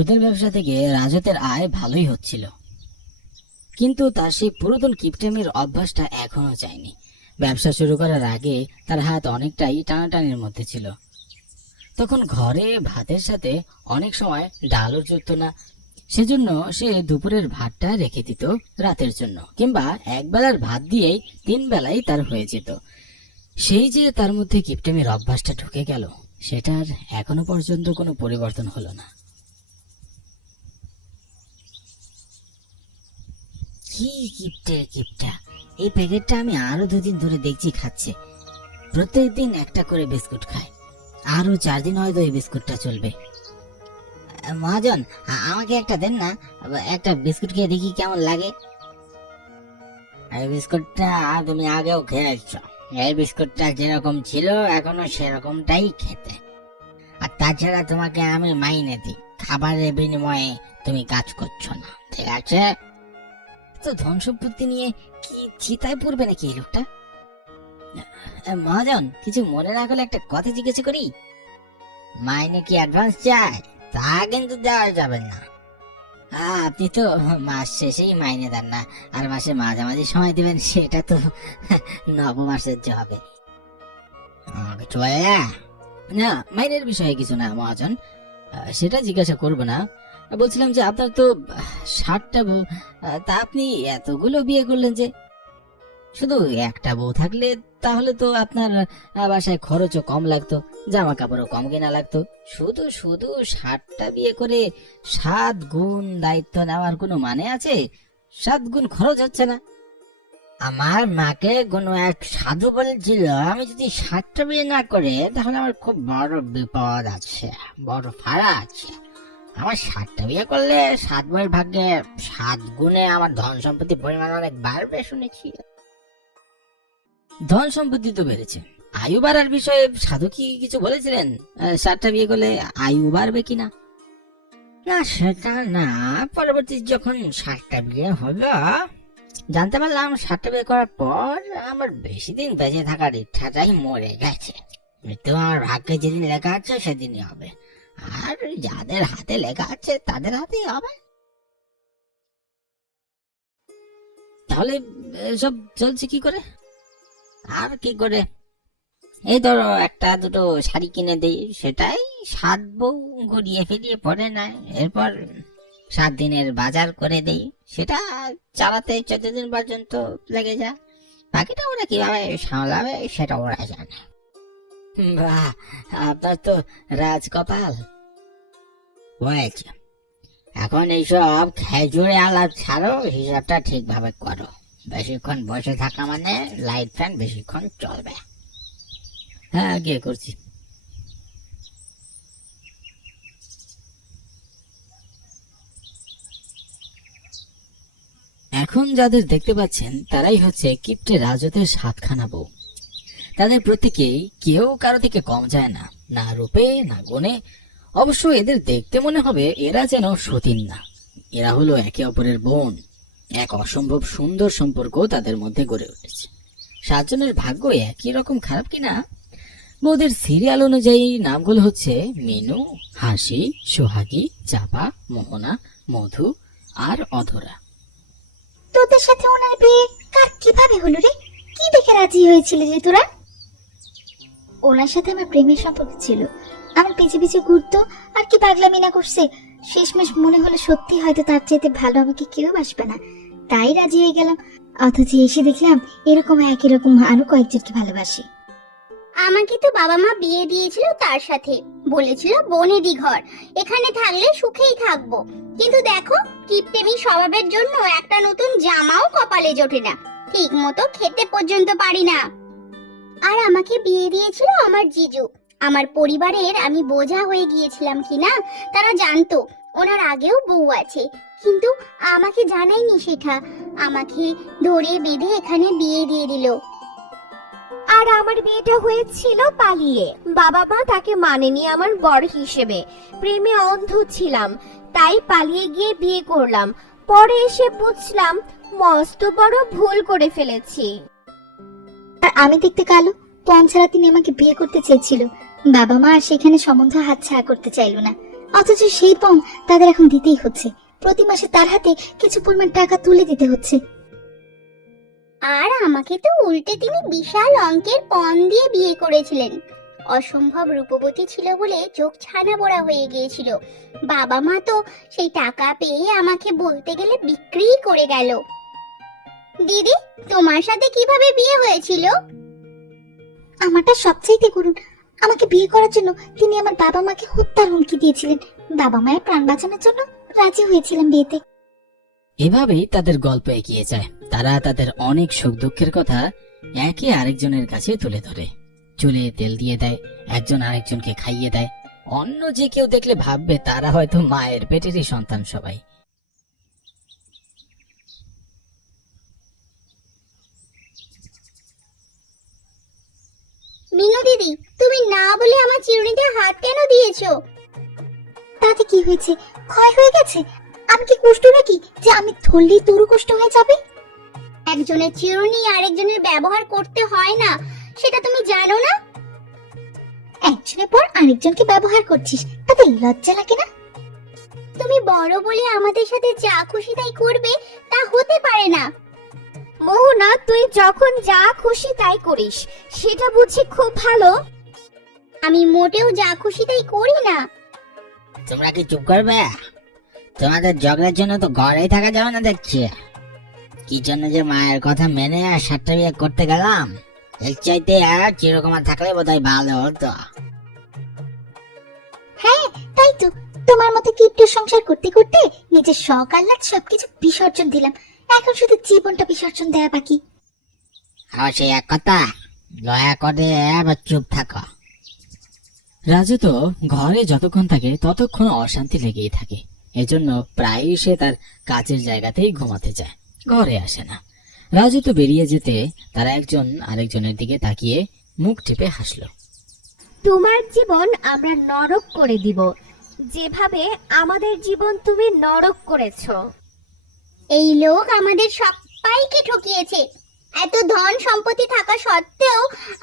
সুদের ব্যবসা থেকে রাজতের আয় ভালোই হচ্ছিল, কিন্তু তার সেই পুরাতন কিপটেমির অভ্যাসটা এখনো যায়নি। ব্যবসা শুরু করার আগে তার হাত অনেকটাই টানাটানির মধ্যে ছিল। তখন ঘরে ভাতের সাথে অনেক সময় ডালও জুটত না, সেজন্য সে দুপুরের ভাতটা রেখে দিত রাতের জন্য, কিংবা একবেলার ভাত দিয়েই 3 বেলাই তার হয়ে যেত। সেই যে তার মধ্যে কিপটেমির অভ্যাসটা ঢুকে গেল, সেটার এখনো পর্যন্ত কোনো পরিবর্তন হলো না। কি কিপটা, এই প্যাকেটটা আমি আরো 2 দিন ধরে দেখছি খাচ্ছে। প্রত্যেকদিন একটা করে বিস্কুট খায়, আরো 4 দিন হয়তো এই বিস্কুটটা চলবে। মহাজন, আমাকে একটা দেন না, একটা বিস্কুট খেয়ে দেখি কেমন লাগে। এই বিস্কুটটা তুমি আগেও খেয়েছ, এই বিস্কুটটা যেরকম ছিল এখনো সেরকমটাই খেতে। আর তাছাড়া তোমাকে আমি মাইনে দিই, খাবারের বিনিময়ে তুমি কাজ করছো না, ঠিক আছে? তো ধন সম্পত্তি নিয়ে কি চিতায় পড়বে নাকি এই লোকটা? মহাজন, কিছু মনে না করলে একটা কথা জিজ্ঞেস করি। মাইনে কি অ্যাডভান্স চাই? তা কিন্তু দেওয়া যাবে না। আপনি তো মাস শেষেই মাইনে দেন না, আর মাসে মাঝামাঝি সময় দিবেন, সেটা তো নবমাসের হবে। না, মাইনের বিষয়ে কিছু না মহাজন, সেটা জিজ্ঞাসা করবো না। বলছিলাম যে আপনার তো 60টা বউ, তা আপনি এতগুলো বিয়ে করলেন যে? শুধু একটা বউ থাকলে তাহলে তো আপনার বাসায় খরচও কম লাগতো, জামা কাপড়ও কম কেনা লাগতো। শুধু শুধু 60টা বিয়ে করে 7 গুণ দায়িত্ব নেওয়ার কোনো মানে আছে? 7 গুণ খরচ হচ্ছে না? আমার মাকে কোনো এক সাধু বলেছিল, আমি যদি 60টা বিয়ে না করে তাহলে আমার খুব বড় বিপদ আছে, বড় ফাড়া আছে। আমার 60টা বিয়ে করলে 7 বউয়ের ভাগ্যে 7 গুণে আমার ধন সম্পত্তির পরিমাণ অনেক বাড়বে শুনেছি। ধন সম্পত্তি তো বেড়েছে, আয়ু বাড়ার বিষয়ে সাধু কি কিছু বলেছিলেন? 60টা বিয়ে করলে আয়ু বাড়বে কিনা? না, সেটা না, পরবর্তী যখন 60টা বিয়ে হলো জানতে পারলাম 60টা বিয়ে করার পর আমার বেশি দিন বেঁচে থাকার ইচ্ছাটাই মরে গেছে। মৃত্যু আমার ভাগ্যে যেদিন লেখা আছে সেদিনই হবে, আর যাদের হাতে লেখা আছে তাদের হাতেই হবে। তাহলে সব চলছে কি করে? আর কি করে, এই ধরো 1-2 শাড়ি কিনে দেই, সেটাই 7 বউ ঘুরিয়ে ফিরিয়ে পরে নেয়। এরপর 7 দিনের বাজার করে দেই, সেটা চালাতে 14 দিন পর্যন্ত লেগে যায়। বাকিটা ওরা কিভাবে সামলাবে সেটা ওরা জানে। বাহ, আপনার তো রাজকপাল হয়েছে। এখন এইসব খেজুরে আলাপ ছাড়ো, হিসাবটা ঠিকভাবে করো। বেশিক্ষণ বসে থাকা মানে লাইট ফ্যান বেশিক্ষণ চলবে। হ্যাঁ, গিয়ে করছি। এখন যাদের দেখতে পাচ্ছেন তারাই হচ্ছে কিপ্টে রাজতের 7খানা বউ। তাদের প্রত্যেকেই কেউ কারো থেকে কম যায় না, না রূপে না গুণে। অবশ্য এদের দেখতে মনে হবে এরা যেন সতীন না, এরা হলো একে অপরের বোন। এক অসম্ভব সুন্দর সম্পর্ক তাদের মধ্যে গড়ে উঠেছে। 7 জনের ভাগ্য একই রকম খারাপ কিনা? বউদের সিরিয়াল অনুযায়ী নামগুলো হচ্ছে মিনু, হাসি, সোহাগী, চাপা, মোহনা, মধু আর অধরা। তোদের সাথে ওনার বিয়ে কিভাবে হলো রে? কি দেখে রাজি হয়েছিল যে তোরা? ওনার সাথে আমার প্রেমের সম্পর্ক ছিল, আমার পিছে পিছে ঘুরতো আর কি পাগলামি না করছে। শেষমেশ মনে হলো সত্যি হয়তো তার চাইতে ভালো আমাকে কেউ বাসবে না, তাই রাজি হয়ে গেলাম। অথচ এসে দেখলাম এরকম একই রকম আরো কয়েকজনকে ভালোবাসি। আমাকে তো বাবা মা বিয়ে দিয়েছিল তার সাথে, বলেছিল বনেদি ঘর, এখানে থাকলে সুখেই থাকবো। কিন্তু দেখো, কিপটেমি স্বভাবের জন্য একটা নতুন জামাও কপালে জোটে না, ঠিক মতো খেতে পর্যন্ত পারি না। আর আমাকে বিয়ে দিয়েছিল আমার জিজু। আমার পরিবারের আমি বোঝা হয়ে গিয়েছিলাম কিনা তারা জানতো, ওনার আগেও বউ আছে, কিন্তু আমাকে জানায়নি সেটা। আমাকে ধরে বেঁধে এখানে বিয়ে দিয়ে দিল। আর আমার বিয়েটা হয়েছিল পালিয়ে, বাবা মা তাকে মানেনি আমার বর হিসেবে। প্রেমে অন্ধ ছিলাম, তাই পালিয়ে গিয়ে বিয়ে করলাম। পরে এসে বুঝলাম মস্ত বড় ভুল করে ফেলেছি। আর আমি দেখতে কালো, পঞ্চারা তিনি আমাকে বিয়ে করতে চেয়েছিল। বাবা মা আর সেখানে সম্বন্ধ হাতছাড়া করতে চাইলো না। অথচ সেই পণ তাদের এখন দিতেই হচ্ছে। প্রতি মাসে তার হাতে কিছু পরিমাণ টাকা তুলে দিতে হচ্ছে। আর আমাকে তো উল্টে তিনি বিশাল অঙ্কের পণ দিয়ে বিয়ে করেছিলেন। অসম্ভব রূপবতী ছিল বলে চোখ ছানা বড়া হয়ে গিয়েছিল। বাবা মা তো সেই টাকা পেয়ে আমাকে বলতে গেলে বিক্রি করে গেল। দিদি, তোমার সাথে কিভাবে বিয়ে হয়েছিল? আমারটা সবচাইতে করুন। আমাকে বিয়ে করার জন্য তিনি আমার বাবা মাকে হত্যার হুমকি দিয়েছিলেন। বাবা মায়ের প্রাণ বাঁচানোর জন্য রাজি হয়েছিলাম বিয়েতে। এভাবেই তাদের গল্প এগিয়ে যায়। তারা তাদের অনেক সুখ দুঃখের কথা একে আরেকজনের কাছে তুলে ধরে। চুলে তেল দিয়ে দেয়, একজন আরেকজনকে খাইয়ে দেয়। অন্য যে কেউ দেখলে ভাববে তারা হয়তো মায়ের পেটেরই সন্তান সবাই। মিনু দিদি, তুমি না বলে আমার চিরুনিতে হাত কেন দিয়েছো? তাতে কি হয়েছে? ক্ষয় হয়ে গেছে? আমি কি কষ্ট নাকি যে আমি ধরলেই তোরও কষ্ট হয়ে যাবে? একজনের চিরুনি আরেকজনের ব্যবহার করতে হয় না, সেটা তুমি জানো না? একজনের পর আরেকজনকে ব্যবহার করছিস, তাতে লজ্জা লাগে না? তুমি বড় বলে আমাদের সাথে যা খুশি তাই করবে, তা হতে পারে না। মোহনা, তুই যখন যা খুশি তাই করিস, সেটা বুঝি খুব ভালো। আমি মোটেও যা খুশি তাই করি না। তোমরা কি চুপ করবে? তোমাদের ঝগড়ার জন্য তো ঘরেই থাকা যাবে না দেখছি। কি জন্য যে মায়ের কথা মেনে আর 7টা বিয়ে করতে গেলাম, এর চাইতে আর চিরকুমার থাকলে বোধহয় ভালো হতো। হ্যাঁ, তাই তো। তোমার মতো কিপ্টে সংসার করতে করতে নিজের শখ আহ্লাদ সবকিছু বিসর্জন দিলাম। এখন শুধু জীবনটা বিসর্জন দেয়া বাকি। আর সেই এক কথা, দয়া করে আবার চুপ থাকো। রাজু তো ঘরে যতক্ষণ থাকে ততক্ষণ অশান্তি লেগেই থাকে। এজন্য প্রায়ই সে তার কাজের জায়গাতেই ঘুমাতে যায়, ঘরে আসে না। রাজু তো বেরিয়ে যেতে তারা একজন আরেকজনের দিকে তাকিয়ে মুখ টিপে হাসলো। তোমার জীবন আমরা নরক করে দিব, যেভাবে আমাদের জীবন তুমি নরক করেছো। এই লোক আমাদের সবাইকে ঠকিয়েছে। এত ধন সম্পত্তি থাকা সত্ত্বেও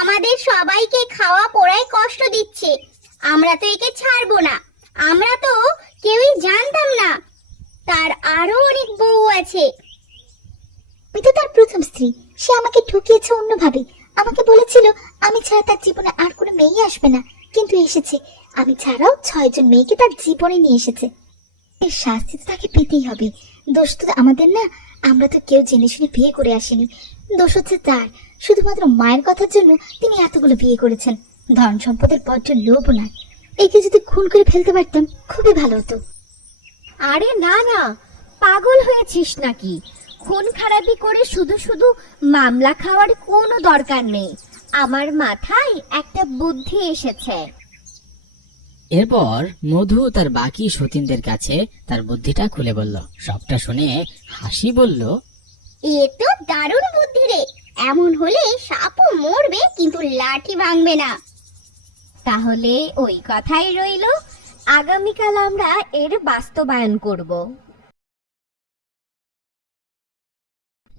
আমাদের সবাইকে খাওয়া পড়ায় কষ্ট দিচ্ছে। আমরা তো একে ছাড়বো না। আমরা তো কেউই জানতাম না তার আরো অনেক বউ আছে। আমি তো তার প্রথম স্ত্রী। সে আমাকে ঠকিয়েছে অন্যভাবে। আমাকে বলেছিল আমি ছাড়া তার জীবনে আর কোনো মেয়ে আসবে না, কিন্তু এসেছে। আমি ছাড়াও 6 জন মেয়েকে তার জীবনে নিয়ে এসেছে। এর শাস্তি তো তাকে পেতেই হবে। দোষ তো আমাদের না। আমরা তো কেউ জেনে শুনে বিয়ে করে আসিনি। দোষ হচ্ছে তার। শুধুমাত্র মায়ের কথার জন্য তিনি এতগুলো বিয়ে করেছেন। ধন সম্পদের বড্ড লোভ না। একে যদি খুন করে ফেলতে পারতাম খুবই ভালো হতো। আরে না না, পাগল হয়েছিস নাকি? খুন খারাপি করে শুধু শুধু মামলা খাওয়ার কোনো দরকার নেই। আমার মাথায় একটা বুদ্ধি এসেছে। এরপর মধু তার বাকি সতীনদের কাছে তার বুদ্ধিটা খুলে বলল। সবটা শুনে হাসি বলল, এ তো দারুণ বুদ্ধি রে। এমন হলে সাপও মরবে কিন্তু লাঠি ভাঙবে না। তাহলে ওই কথাই রইল, আগামীকাল আমরা এর বাস্তবায়ন করব।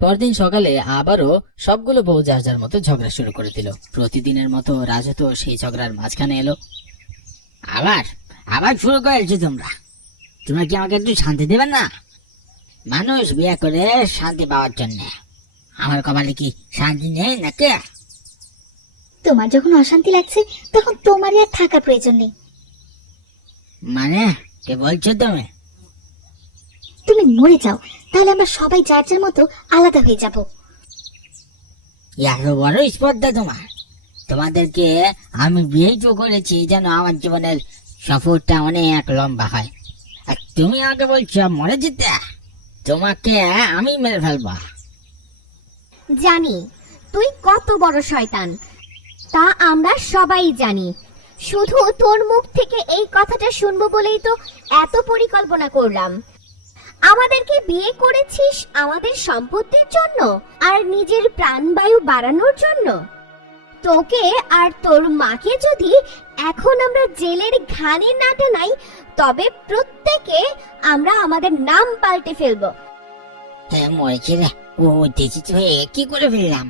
পরদিন সকালে আবারও সবগুলো বউ যার যার মতো ঝগড়া শুরু করে দিল। প্রতিদিনের মতো রাজু তো সেই ঝগড়ার মাঝখানে এলো। আবার আবার শুরু করেছো তোমরা? তোমরা কি আমাকে একটু শান্তি দেবেন না? মানুষ বিয়ে করে শান্তি পাওয়ার জন্য। আমার কপালে কি শান্তি নেই নাকি? তোমার যখন অশান্তি লাগছে তখন তোমারই আর থাকার প্রয়োজন নেই। মানে কে বলছো তুমি? তুমি মরে যাও, তাহলে আমরা সবাই যার যার মতো আলাদা হয়ে যাব। এত বড় স্পর্ধা তোমার? তোমাদেরকে আমি বিয়ে তো করেছি যেন আমার জীবনের সফরটা অনেক লম্বা হয়, আর তুমি আমাকে বলছো মরে যেতে? তোমাকে আমি মেরে ফেলবো। জানি তুই কত বড় শয়তান, তা আমরা সবাই জানি। শুধু তোর মুখ থেকে এই কথাটা শুনবো বলেই তো এত পরিকল্পনা করলাম। আমাদেরকে বিয়ে করেছিস আমাদের সম্পত্তির জন্য আর নিজের প্রাণবায়ু বাড়ানোর জন্য। তোকে আর তোর মাকে যদি এখন আমরা জেলের ঘানি না টানাই, তবে প্রত্যেকে আমরা আমাদের নাম পাল্টে ফেলবো। হ্যাঁ মরেছে রে। ও দেখি তো কি করে ফেললাম।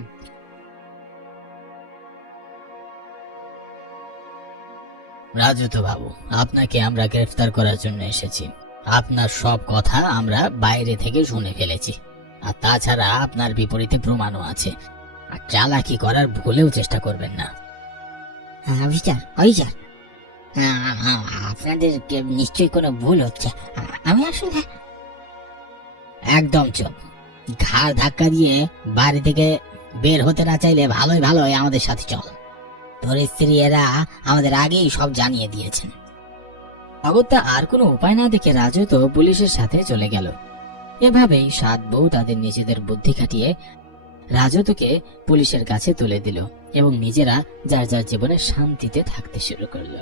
রাজত বাবু, আপনাকে আমরা গ্রেফতার করার জন্য এসেছি। আপনার সব কথা আমরা বাইরে থেকে শুনে ফেলেছি, আর তাছাড়া আপনার বিপরীতে প্রমাণও আছে। আর চালাকি করার ভুলেও চেষ্টা করবেন না। অফিসার, অফিসার, আপনাদের নিশ্চয়ই কোনো ভুল হচ্ছে। আমি আসলে একদম চুপ। ঘাড় ধাক্কা দিয়ে বাড়ি থেকে বের হতে না চাইলে ভালোই ভালোই আমাদের সাথে চল। তোর স্ত্রী এরা আমাদের আগেই সব জানিয়ে দিয়েছেন। অগত্যা আর কোনো উপায় না দেখে রাজু তো পুলিশের সাথে চলে গেল। এভাবেই 7 বউ তাদের নিজেদের বুদ্ধি খাটিয়ে রাজুকে পুলিশের কাছে তুলে দিল এবং নিজেরা যার যার জীবনে শান্তিতে থাকতে শুরু করলো।